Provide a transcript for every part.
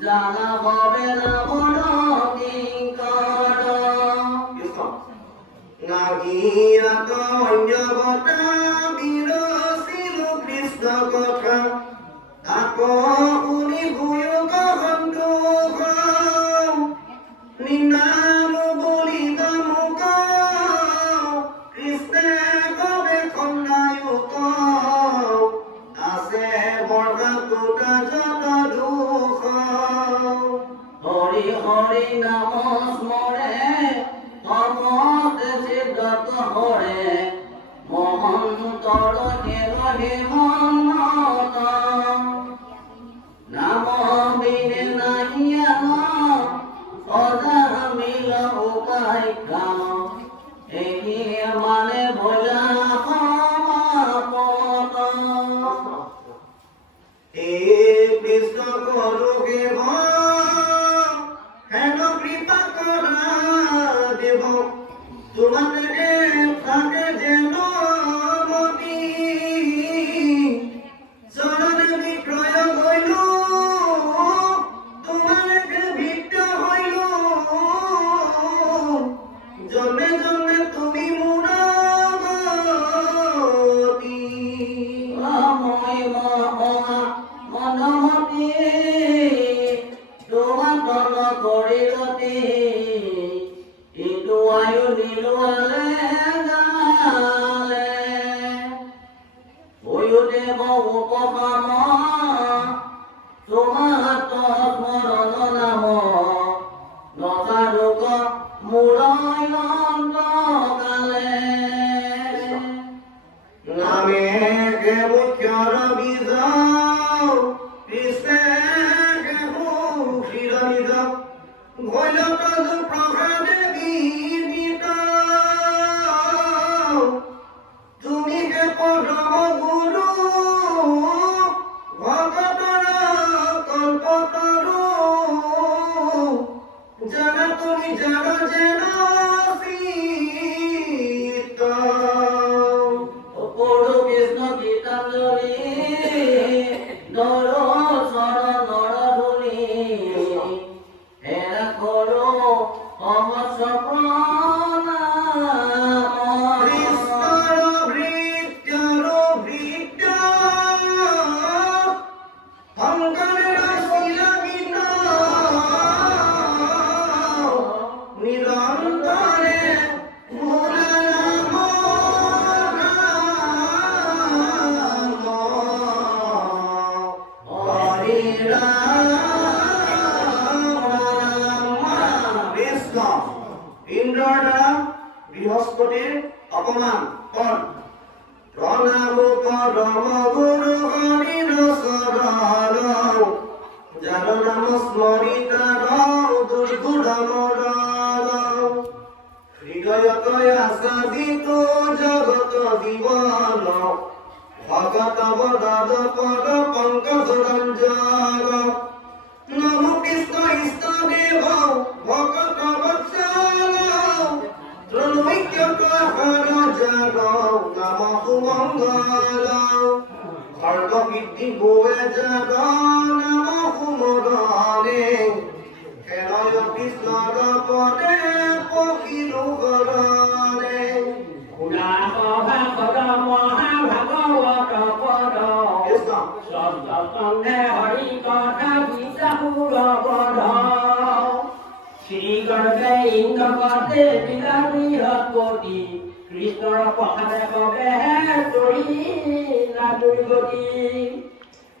জানা ভবে নামৰ কিংকৰ নাগিয়াত অন্যবতা মহন্তৰ কেলহে মন্মত স্মরিতা রাও দুর্গুড়া মরালাও হৃদয় কয়া সাধিত জগত দিবান ভগত বদাদ পদ পঙ্কজ রঞ্জাল নম কৃষ্ণ ইষ্ট দেব ভগত বৎসাল প্রণৈক্য প্রহর জগ নম মঙ্গল খর্গ বৃদ্ধি গোয়ে জাগ নাম সুমরণে খেলয় কৃষ্ণর পদে পখিলু গরণে ভাগৱত মহাভাগৱত পদ কৃষ্ণ সপ্তমে হৰি কথা বিজাপুৰ বধ শ্ৰী গৰ্ভে ইন্দ্ৰপদে বিলা বৃহস্পতি কৃষ্ণৰ প্ৰসাদে কবে তৰি দুৰ্গতি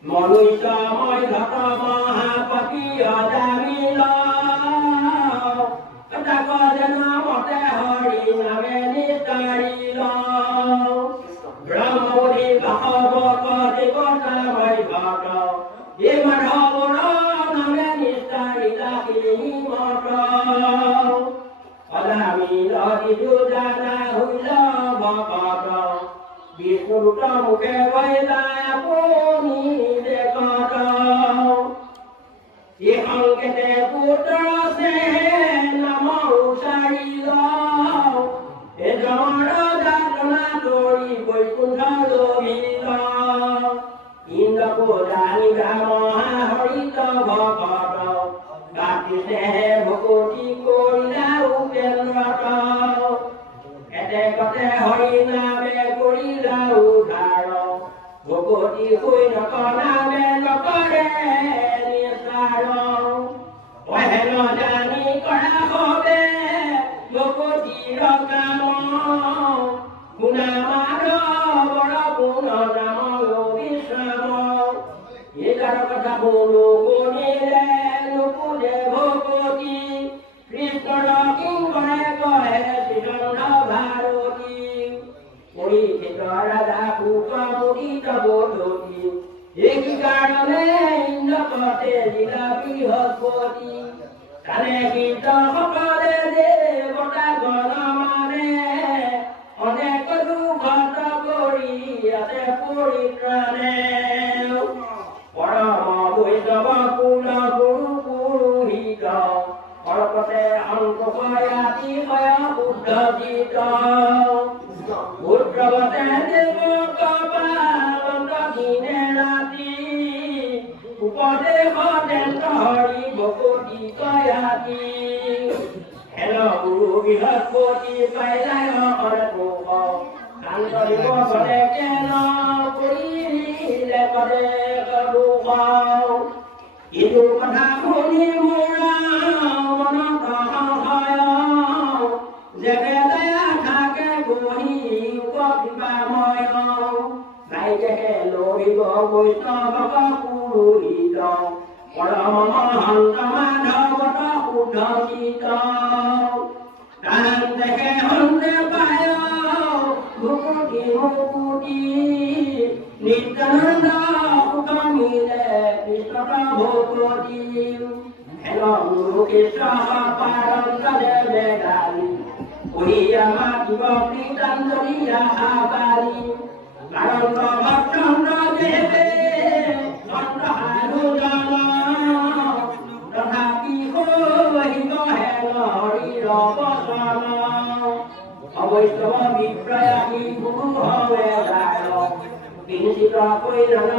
মনুষ্য মই ঘট মহাপতি অজামিল তাক যেন মতে হৰি নামে নিতাৰিল বিষ্ণুত মুখে বৈলা আপুনি দেখত এ সংকেতে পুত্ৰ আছে নাম উচাৰিল এ জমৰ যাতনা তৰি বৈকুণ্ঠ লোভিল ইন্দ্ৰ পুৰাণী মহা হৰিত ভকত কাটিছে ভকতি কতে হৰি নামে কৰিলা উদ্ধাৰ ভকতি হৈ নকনামে নকৰে নিচাৰ অহেন জানি কৰা হবে ভকতিৰ কাম গুণা মাৰ বৰ গুণ নাম বিশ্ৰাম এটার কথা বলো শুনিলে নুপুলে ভগতি কৃষ্ণৰ এই কাৰণে ইন্দ্ৰপতে দিলা বৃহস্পতি তাৰে কীৰ্তন সকলে পৰম মহন্ত মাধৱত শুদ্ধ গীত তাহান দেখে সন্দে পায় মুকুটি মুকুটি নিত্যানন্দ সুখমিলে কৃষ্ণ প্রভু হেল হেলম কৃষ্ণ পাৰন্ত দেবে গালি কহিয়া মাতিব কীৰ্তনজৰি আহাবাৰী নানা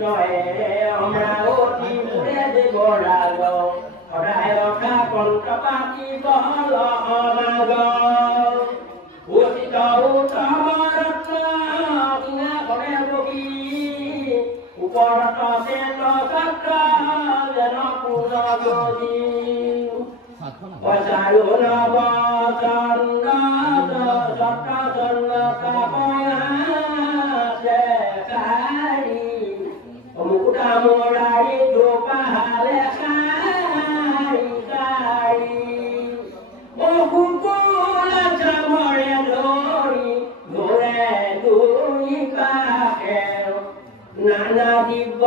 জয়ে আমরা অতি উড়ে দেব রাগ সদায় ৰখা কণ্ঠ পাতি বহল অনাগ উচিত উত্তম ৰত্ন কিনা কৰে বগী ওপৰত চেত চক্ৰ যেন পূজ কামড়াই দোকাহারে খাই খাই ও কুকুরা চামড়ে ধরি ধরে দুই কাকে নানা দিব্য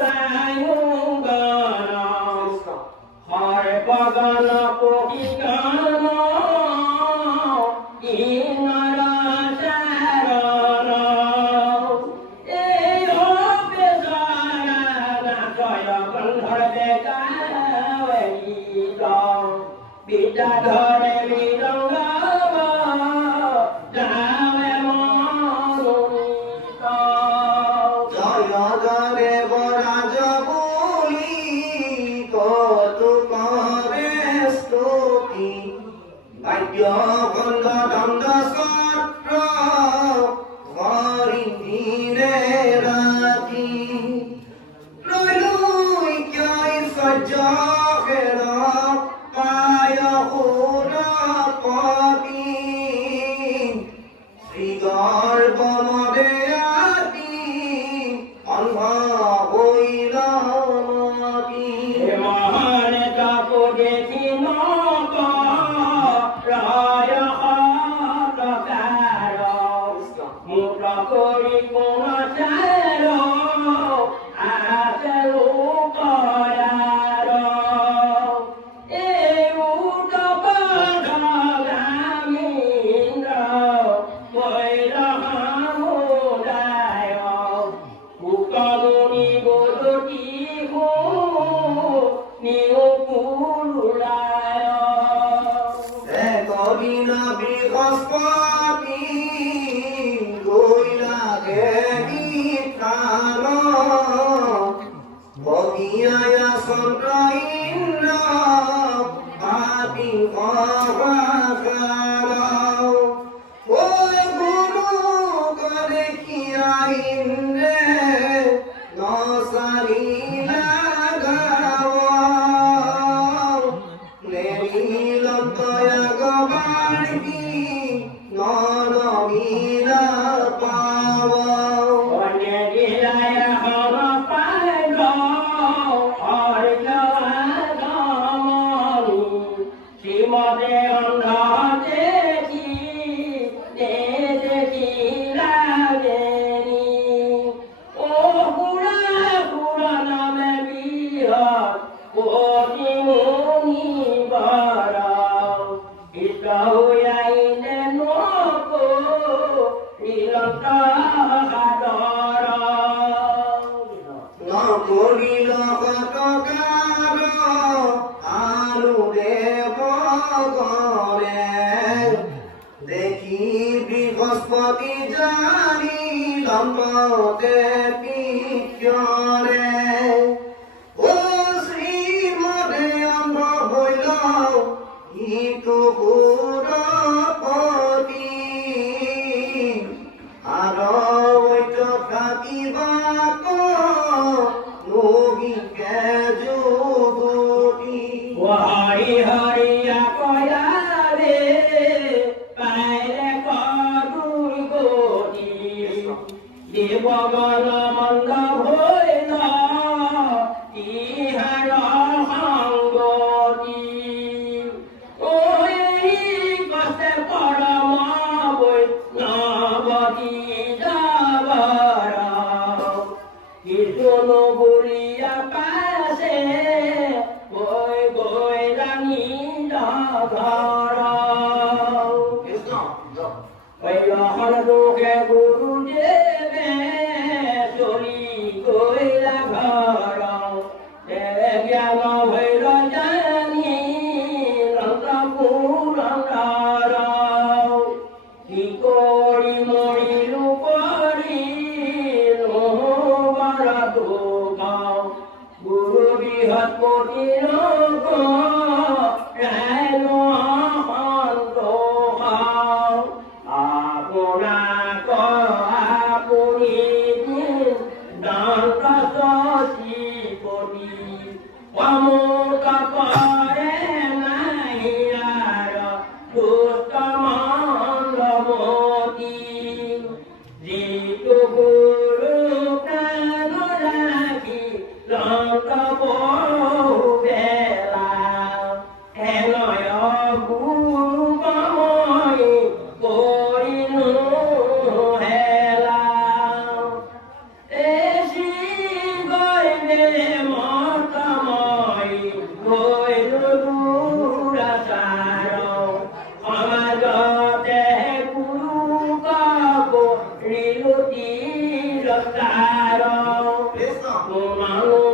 sang hô Ibrahim আমাদের পিছনে ও শ্রীমনে আমরা হইলাম কিন্তু পুরপতি আর ওই তো থাকিবা কো রোগী وإذا خلدوا كيقولوا جيبين কাপা Yes,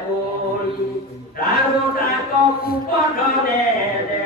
કોળી તારો ટાકો ઉપર ને